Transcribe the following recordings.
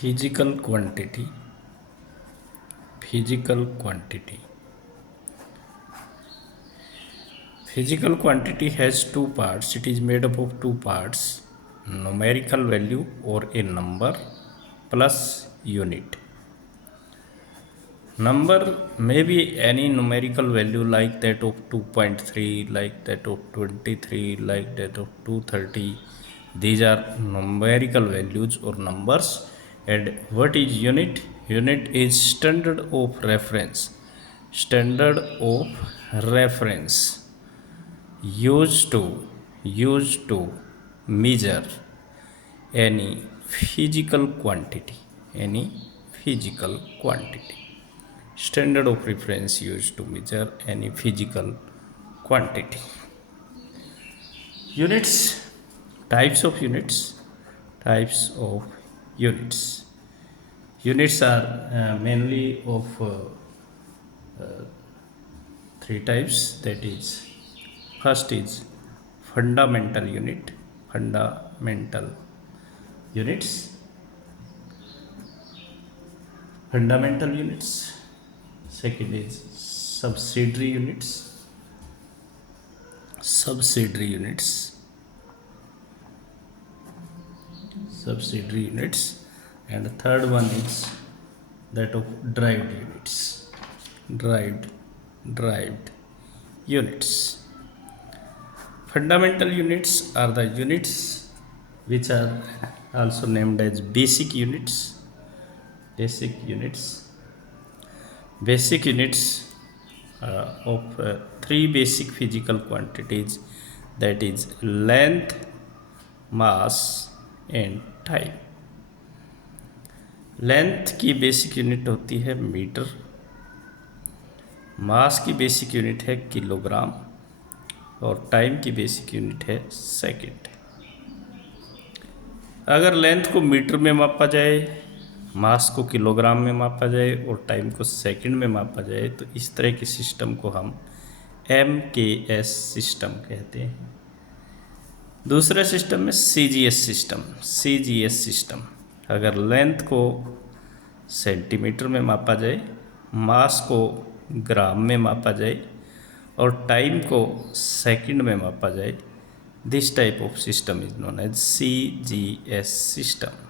physical quantity. Physical quantity. Physical quantity has two parts. It is made up of two parts: numerical value or a number plus unit. Number may be any numerical value like that of 2.3, like that of 23, like that of 230. These are numerical values or numbers. And what is unit? Unit is standard of reference. Standard of reference used to measure any physical quantity. Any physical quantity. Standard of reference used to measure any physical quantity. Units, types of units, types of units. Units are mainly of three types. That is, first is fundamental unit, fundamental units, fundamental units. Second is subsidiary units, subsidiary units, subsidiary units, and the third one is that of derived units, derived units. Fundamental units are the units which are also named as basic units. Basic units. Basic units of three basic physical quantities, that is length, mass and time. Length की basic unit होती है metre, मास की basic unit है kilogram और time की basic unit है second. अगर length को मीटर में मापा जाए, मास को किलोग्राम में मापा जाए और टाइम को सेकंड में मापा जाए तो इस तरह के सिस्टम को हम MKS सिस्टम कहते हैं. दूसरे सिस्टम में CGS सिस्टम. CGS सिस्टम अगर लेंथ को सेंटीमीटर में मापा जाए, मास को ग्राम में मापा जाए और टाइम को सेकंड में मापा जाए, this type of system is known as CGS system.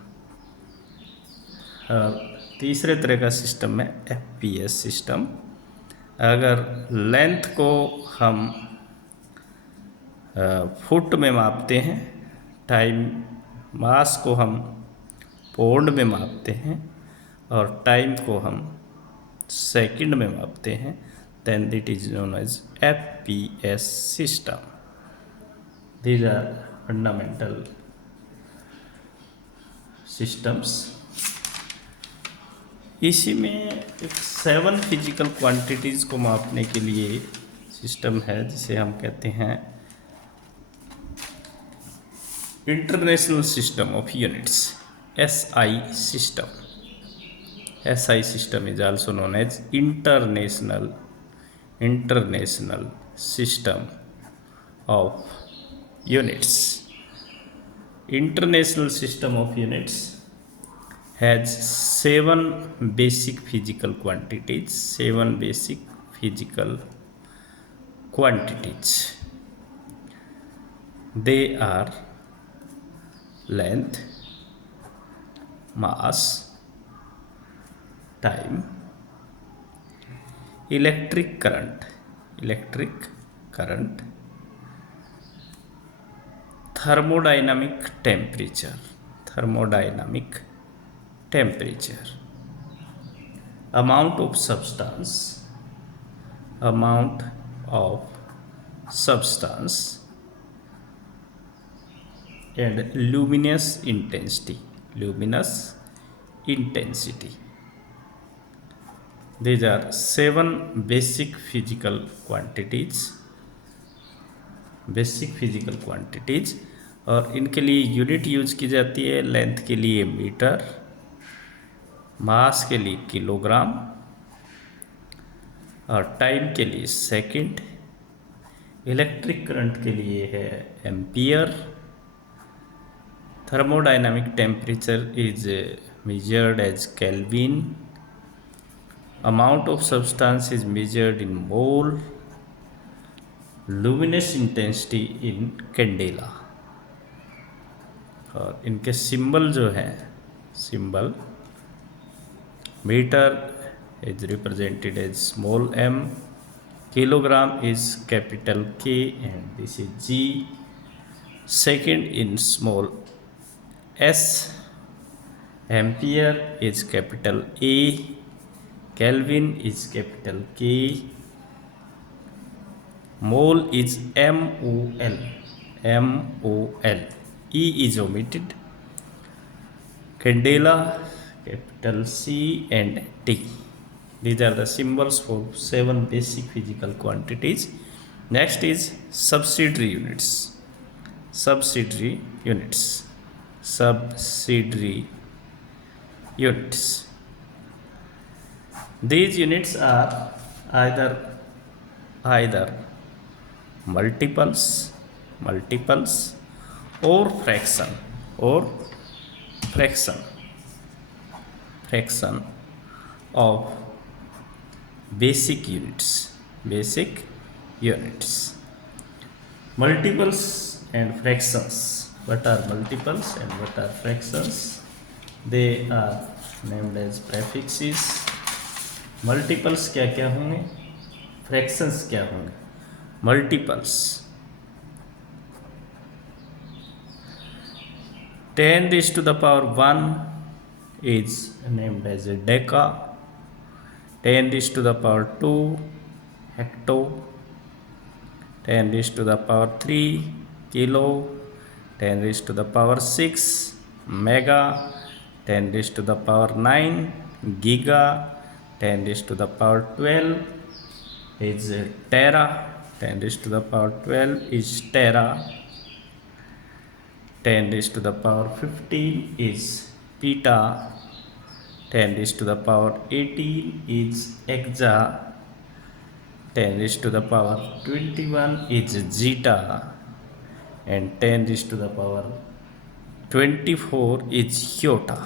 तीसरे तरह का सिस्टम है FPS सिस्टम. अगर लेंथ को हम फुट में मापते हैं, टाइम मास को हम पाउंड में मापते हैं और टाइम को हम सेकंड में मापते हैं, then it is known as FPS system. These are fundamental systems. इसी में एक 7 फिजिकल क्वांटिटीज़ को मापने के लिए सिस्टम है जिसे हम कहते हैं international system of units, SI system. SI system is also known as international system of units. International system of units has 7 basic physical quantities. 7 basic physical quantities. They are length, mass, time, electric current, thermodynamic temperature, amount of substance, and luminous intensity. These are 7 basic physical quantities. और इनके लिए unit use की जाती है. Length के लिए metre, मास के लिए किलोग्राम और टाइम के लिए सेकंड. इलेक्ट्रिक करंट के लिए है ampere. Thermodynamic temperature is measured as Kelvin. Amount of substance is measured in mole. Luminous intensity in candela. और इनके सिंबल जो है, symbol metre is represented as small m, kilogram is capital K, and this is G. Second in small s, ampere is capital A, Kelvin is capital K, mole is MOL, MOL, E is omitted, candela capital C and T. These are the symbols for 7 basic physical quantities. Next is subsidiary units. Subsidiary units. Subsidiary units. These units are either multiples or fraction of basic units. Multiples and fractions. What are multiples and what are fractions? They are named as prefixes. Multiples क्या क्या होंगे, fractions क्या होंगे? Multiples 10 raised to the power 1 is named as a deca. 10 raised to the power 2 hecto. 10 raised to the power 3 kilo. 10 raised to the power 6 mega. 10 raised to the power 9 giga. 10 raised to the power 12 is tera. 10 raised to the power 12 is tera. 10 raised to the power 15 is peta. 10 raised to the power 18 is exa. 10 raised to the power 21 is zeta, and 10 raised to the power 24 is iota.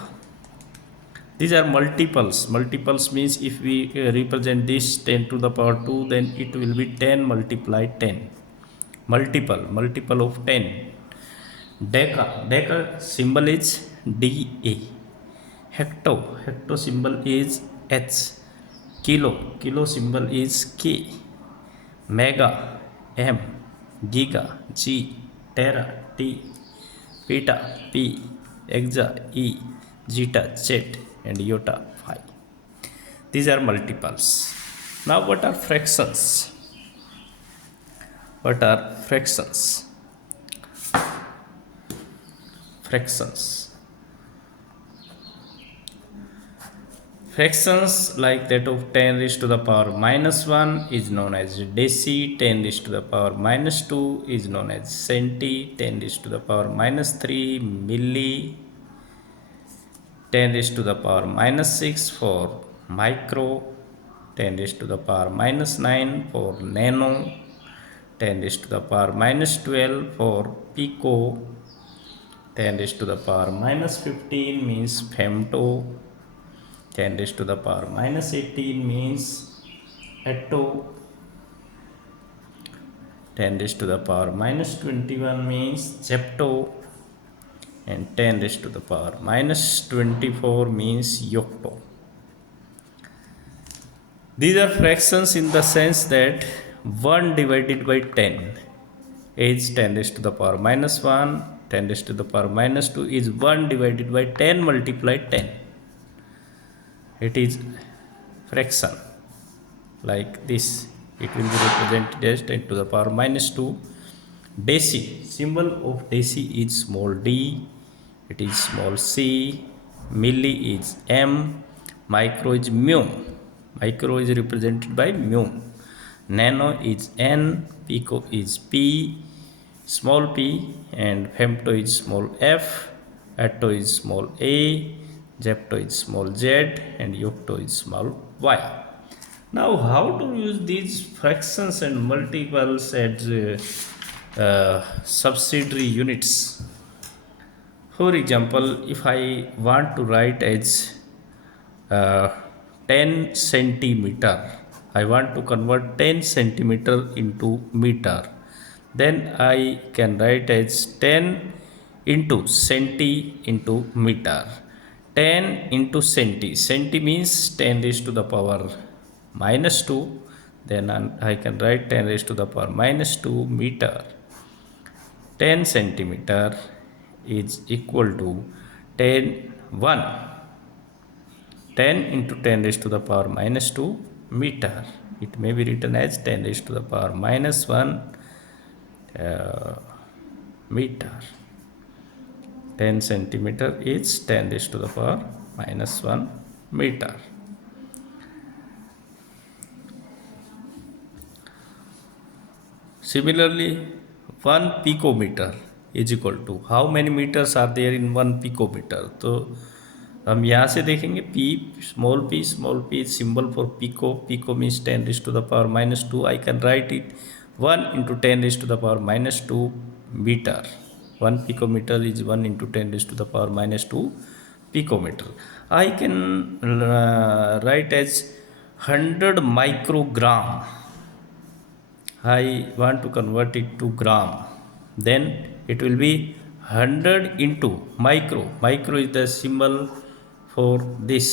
These are multiples. Multiples means if we represent this 10 to the power 2, then it will be 10 multiplied 10. Multiple of 10. Deca symbol is DA. Hecto symbol is H. Kilo symbol is K. Mega M. Giga G. Tera T. Peta P. Exa E. Zeta Z, and iota phi. These are multiples. Now what are fractions? Fractions like that of 10 raised to the power minus 1 is known as deci. 10 raised to the power minus 2 is known as centi. 10 raised to the power minus 3 milli. 10 raised to the power minus 6 for micro. 10 raised to the power minus 9 for nano. 10 raised to the power minus 12 for pico. 10 raised to the power minus 15 means femto. 10 raised to the power minus 18 means atto. 10 raised to the power minus 21 means zepto. And 10 raised to the power minus 24 means yocto. These are fractions in the sense that 1 divided by 10 is 10 raised to the power minus 1. 10 raised to the power minus 2 is 1 divided by 10 multiplied 10. It is fraction like this. It will be represented as 10 to the power minus 2. Deci, symbol of deci is small d. It is small c. Milli is m. Micro is mu. Micro is represented by mu. Nano is n. Pico is p. Small p, and femto is small f. Atto is small a. Zepto is small z, and yocto is small y. Now, how to use these fractions and multiples as subsidiary units? For example, if I want to write as 10 centimeter, I want to convert 10 centimeter into meter, then I can write as 10 into centi into meter. 10 into centi, centi means 10 raised to the power minus 2, then I can write 10 raised to the power minus 2 meter. 10 centimeter is equal to 10 1. 10 into 10 raised to the power minus 2 meter. It may be written as 10 raised to the power minus 1 meter. 10 centimeter is 10 raised to the power minus 1 meter. Similarly, 1 picometer is equal to, how many meters are there in 1 picometer? तो हम यहाँ से देखेंगे small p symbol for pico means 10 raise to the power minus 2. I can write it 1 into 10 raised to the power minus 2 meter. 1 picometer is 1 into 10 raised to the power minus 2 picometer. I can write as 100 microgram. I want to convert it to gram, then it will be 100 into micro. Micro is the symbol for this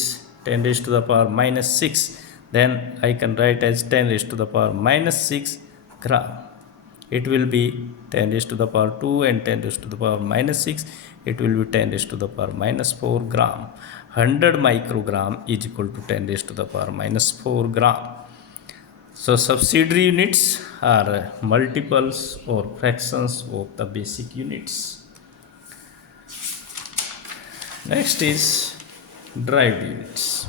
10 raised to the power minus 6. Then I can write as 10 raised to the power minus 6 gram. It will be 10 raised to the power 2 and 10 raised to the power minus 6. It will be 10 raised to the power minus 4 gram. 100 microgram is equal to 10 raised to the power minus 4 gram. So subsidiary units are multiples or fractions of the basic units. Next is derived units.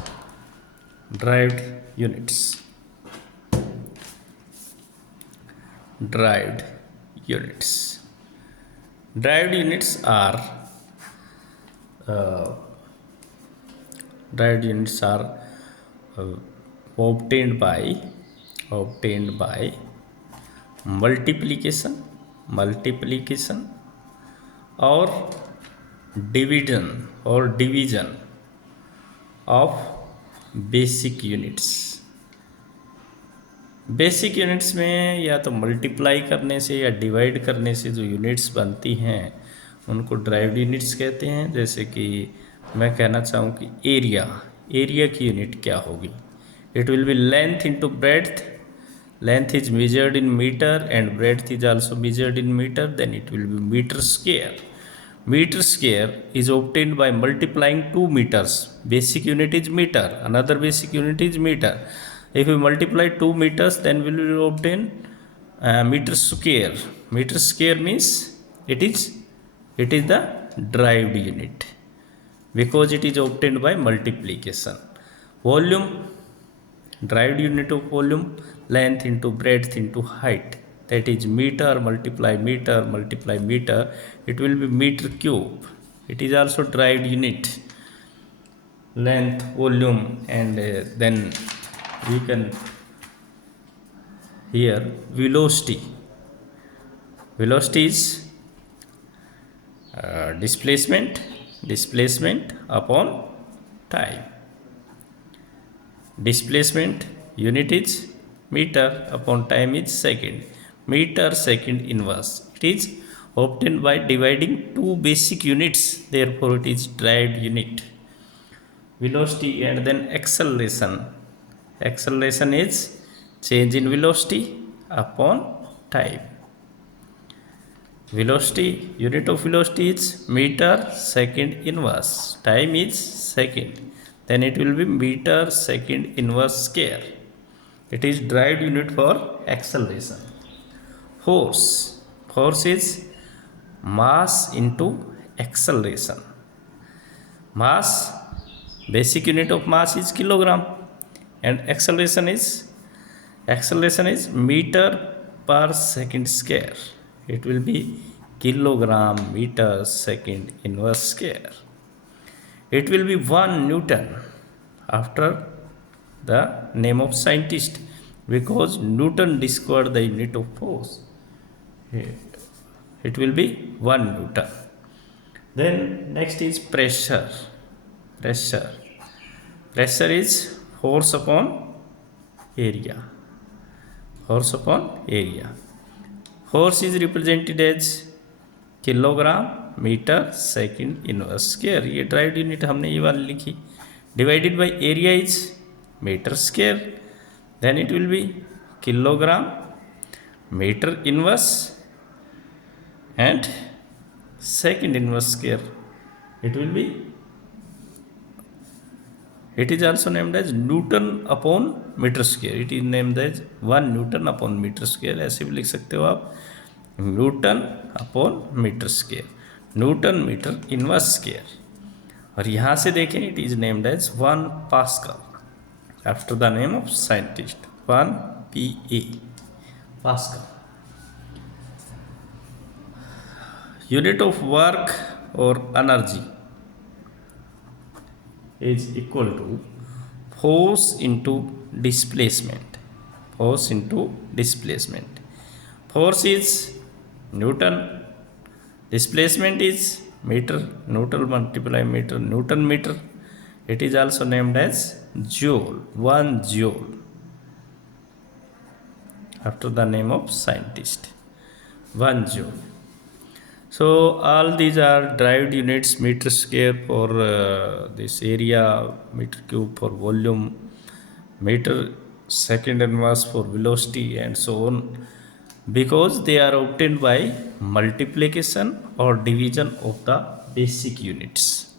Derived units. Derived units. Derived units are obtained by multiplication or division of basic units. Basic units में या तो multiply करने से या divide करने से जो units बनती हैं उनको ड्राइव्ड यूनिट्स कहते हैं. जैसे कि मैं कहना चाहूँ कि एरिया की यूनिट क्या होगी. It will B length into breadth. Length is measured in meter and breadth is also measured in meter. Then it will be meter square. Meter square is obtained by multiplying 2 meters. Basic unit is meter. Another basic unit is meter. If we multiply 2 meters, then we will obtain meter square. Meter square means it is the derived unit because it is obtained by multiplication. Volume, derived unit of volume, length into breadth into height, that is meter multiply meter, it will be meter cube. It is also derived unit. Length, volume, and then we can here velocity is displacement upon time. Displacement unit is meter upon time is second. Meter second inverse. It is obtained by dividing 2 basic units. Therefore, it is derived unit. Velocity and then acceleration. Acceleration is change in velocity upon time. Velocity, unit of velocity is meter second inverse. Time is second. Then it will be meter second inverse square. It is derived unit for acceleration. Force is mass into acceleration. Mass, basic unit of mass is kilogram, and acceleration is meter per second square. It will be kilogram meter second inverse square. It will be 1 Newton after the name of scientist because Newton discovered the unit of force. It will be 1 Newton. Then next is pressure. Pressure. Pressure is force upon area. Force upon area. Force is represented as kilogram metre second inverse square. ये derived unit हमने ये वाली लिखी. Divided by area is metre square. Then it will be kilogram metre inverse and second inverse square. It is also named as Newton upon meter square. It is named as 1 Newton upon meter square. ऐसे भी लिख सकते हो आप, newton upon metre square, newton metre inverse square. और यहाँ से देखें, it is named as 1 pascal after the name of scientist, 1 PA pascal. Unit of work or energy is equal to force into displacement. Force into displacement. Force is Newton, displacement is meter, Newton multiply meter, Newton meter. It is also named as joule, 1 joule after the name of scientist, 1 joule. So all these are derived units: meter square for this area, meter cube for volume, meter second inverse for velocity, and so on, because they are obtained by multiplication or division of the basic units.